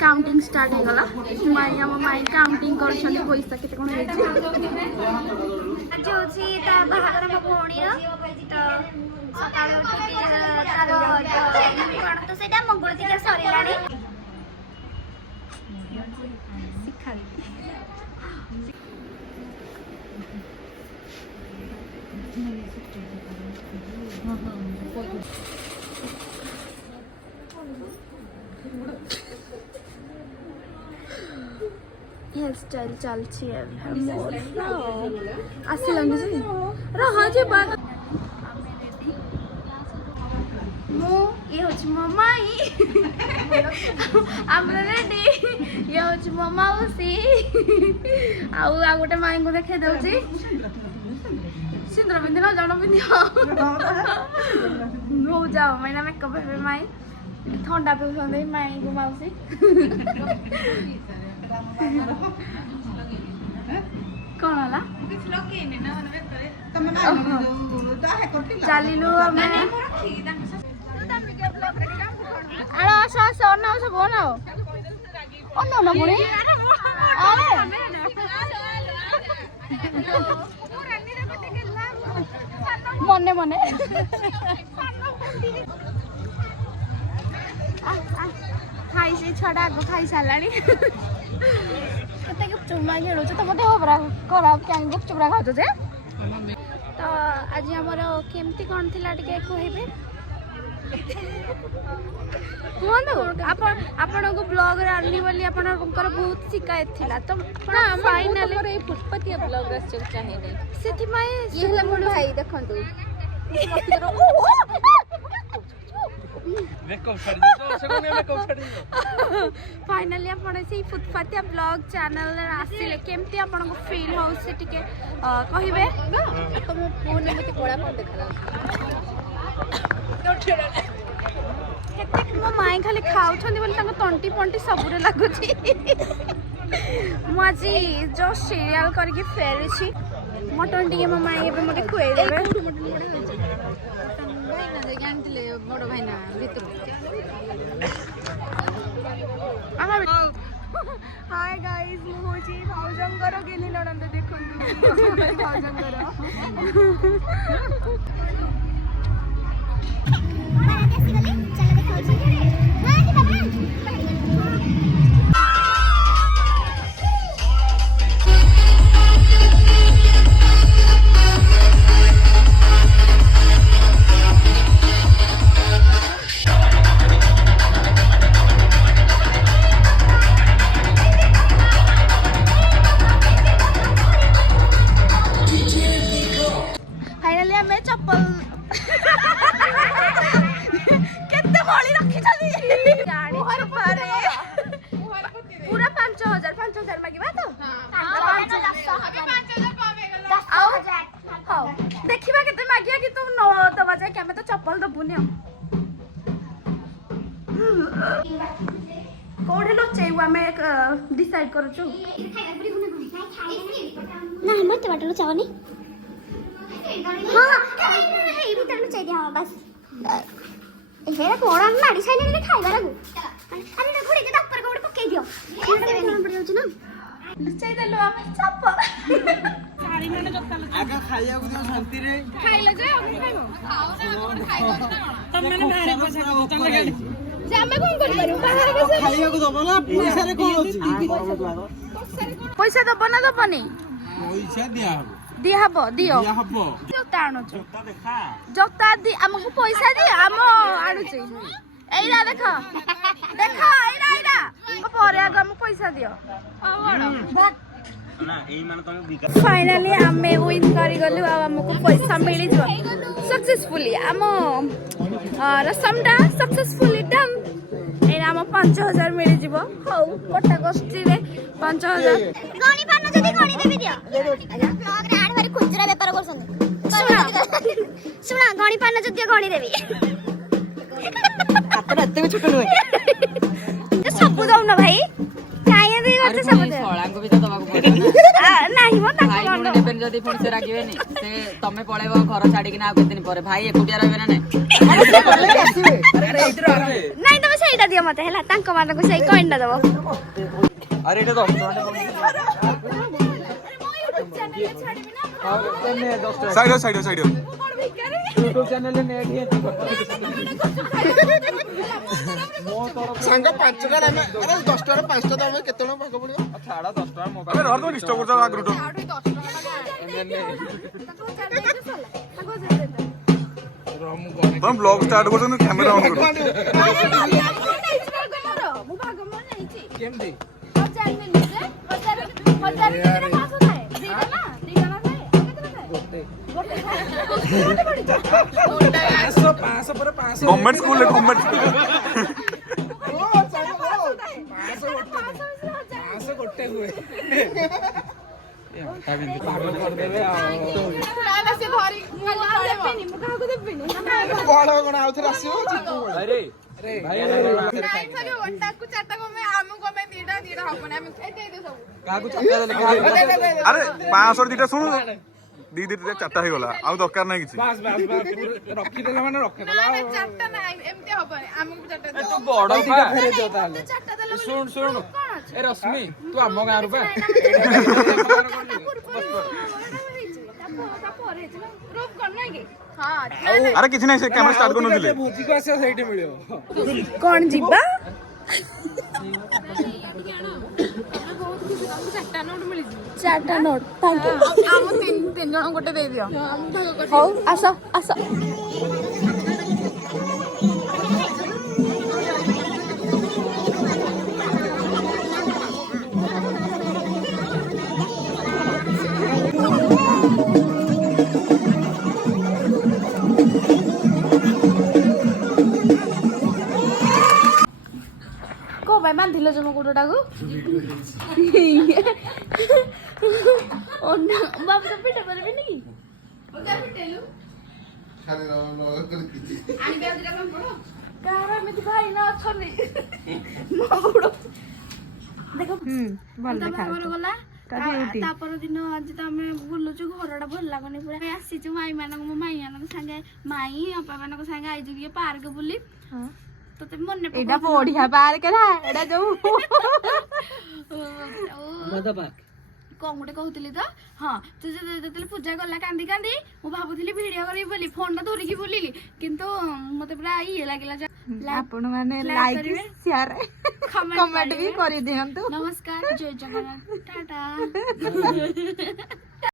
counting start हो गला माई हम माई काउंटिंग कर छले पैसा केते कोन हे छी जो छी ता बाहागर म भौणी रो तो सकाळ उठी तारो कोन तो सेटा मंगल टिका सरीलाणी सिखा हेयर स्टाइल चलछि मोर आसिलांगे जी रहा जे बात मो ये होछि मो माई हमरा रेडी ये होछि मो माउसी आ गोटे माई को देखे दउछि सिंदूर बिंदी ना जानो बिंदी नो जाओ मैना मेकअप पे माई ठंडा पे संदे माई को माउसी कौन वाला चलिलु हमें अरे आशा आशा और ना सब ना और ना मुड़ी अरे मने मने खाई से छड़ा आगो खाई सालानी केते गुपचुप मा खेलु छ त मते होबरा खराब क्या गुपचुप रा खाउ जे तो आज हमर केमती कोन थिला टिके कहबे कोन आपण को ब्लॉग रे आनी बोली आपनकर बहुत शिकायत थिला तो फाइनली हमर ए फुटपतिया ब्लॉग रे चाहे नै सेथि माय ये हला मोर भाई देखंतु फाइनली आपण से फुटपातिया ब्लॉग चैनल आसिले केमती आपण को फील हो से टिके कहिबे तुम फोन में मते कोळा कोन देखला केते मो माई खाली खाउ छथि बोली तंग तंटी पंटी सबुरे लागु छी माजी जो सीरियल करके फेरी छी मटन टिके मो माई एबे मते खुए देबे जानतिले बड़ भाई ना भीतर हाय गाइस मु होची भाउजंगर गेली ननंद देखंतु भाउजंगर देखिबा केते मागिया कि तुम न दबा जाय के में तो चप्पल दबुनी कोठे लो चेवा में डिसाइड करू छु ना मत बाटलो चावनी हां हे भीतर लो चाहि हां बस हेरा कोड़ा माडी साइले ने खाइबा लागू अरे ना घोड़ी के ऊपर कोड़ पके दियो खाइबा पड़ जाउ छ ना चाहि देलो हम चप्पल सारी माने जत्ता आगा खाइया को दियो शांति रे खाइले जे हम खाइबो खाओ तम माने भारे पैसा को चल गाड़ी जे हमें कोन करि पारू बाहर के खाइया को दबो ना पैसा रे कोन अछि पैसा दबो ना दबनी पैसा दिया हबो दियो जोता आनो जोता देखा जोता दी हमको पैसा दे हम आनु छी एइरा देखो देखो एइरा परे आगो हम पैसा दियो फाइनली आमे विन करी गलु आ हमको पैसा मिली जो सक्सेसफुली आम रसमटा सक्सेसफुली डन एना हम 5000 मिली जीवो हौ कोटा गोष्ठी रे 5000 गणी पान जदी गणी देबी दियो ब्लॉग रे आड भारी खुचरा व्यापार करसन सुना गणी पान जदी गणी देबी कातरा एते छोट नय सब जाऊ ना भाई काहे दे सब सोळा को भी तो दबा को पड़े नहीं मत भाई जदि पुणी से रागिबेनी से तमे पळेबो घर छाडी किना केते दिन परे भाई एकुटिया रहबे ना नहीं नहीं तुम सहीटा दियो मते हैला तांको मान को सही कॉइन दबो अरे एटा तो side side side YouTube channel ने नेट ही सांग 5 टा ଆମେ अरे 10 टा 5 टा ଆମେ କେତେ ନ ଭାଗ पड़ियो छाड़ा 10 टा मोबाइल अबे रहर तो डिस्टर्ब करता आग्रुट तुम ब्लॉग स्टार्ट कर दो कैमरा ऑन करो मु भाग मन नहीं छी केम दे 1000 मिली से 1000 मिली रे पास होता है दीदा ना है कितना है 500 पर 500 गवर्नमेंट स्कूल है गवर्नमेंट स्कूल गोटे हुए पागल कर देबे ना से धरी देबेनी मुका को देबेनी बड़ कोन आउथरे आसीबो अरे अरे भाई नाइ सके वंटा को चाटा को में आमु को में दीडा दीडा हबने हम एते दे सब का को चक्का लेके अरे 500 दीटा सुन दी दी चारटा हो गला आ दरकार नाही किछि बस बस बस रखी देला माने रखे देला ना चाटा ना एमते हबने आमु को चाटा दे तू बड़ का फेरे दो ताले चाटा देला सुन सुन ए रश्मि तू आम गाँ रुपे रूप करना है कि हां अरे किछि नाही से कैमरा स्टार्ट करनो दिले भोजी को आसे सेठी मिलियो कौन जीबा चारटा नोट थैंक यू आम तीन जण गोटे दे दियो हो आसो आसो को भाई बांधिलो जनो गोटटाको ओना बाप तो पिटा परबे नी ओजा पिटेलु खाली न कर किछि आनी बे दिरा मन पड़ो कार में भाई ना छनी मबुड़ो देखो ଭଲ ଦେଖା ଗଲା ତାପର ଦିନ ଆଜି ତ ଆମେ ବୁଲୁଛୁ ଘରଟା ଭଲ ଲାଗୁନି ପୁରା ଆସିଛୁ ମାଇ ମାନଙ୍କ ମୋ ମାଇ ମାନଙ୍କ ସାଙ୍ଗେ ମାଇ ଅପା ମାନଙ୍କ ସାଙ୍ଗେ ଆଇଛୁ ଟିକେ ପାର୍କ ବୁଲି ତତେ ମନେ ଏଟା ବଢିଆ ପାର୍କ ରା ଏଟା ଯୋଉ କଣ ଗୋଟେ କହୁଥିଲି ତ ହଁ ତୁ ଯେତେବେଳେ ପୂଜା କଲା କାନ୍ଦି କାନ୍ଦି ମୁଁ ଭାବୁଥିଲି ଭିଡିଓ କରିବି ବୋଲି ଫୋନ ଟା ଧରିକି ବୁଲିଲି କିନ୍ତୁ ମତେ ପୁରା ଇଏ ଲାଗିଲା ଆପଣ ମାନେ ଲାଇକ୍ शेयर କମେଣ୍ଟ ବି କରି ଦିଅନ୍ତୁ ନମସ୍କାର ଜୟ ଜଗନ୍ନାଥ ଟାଟା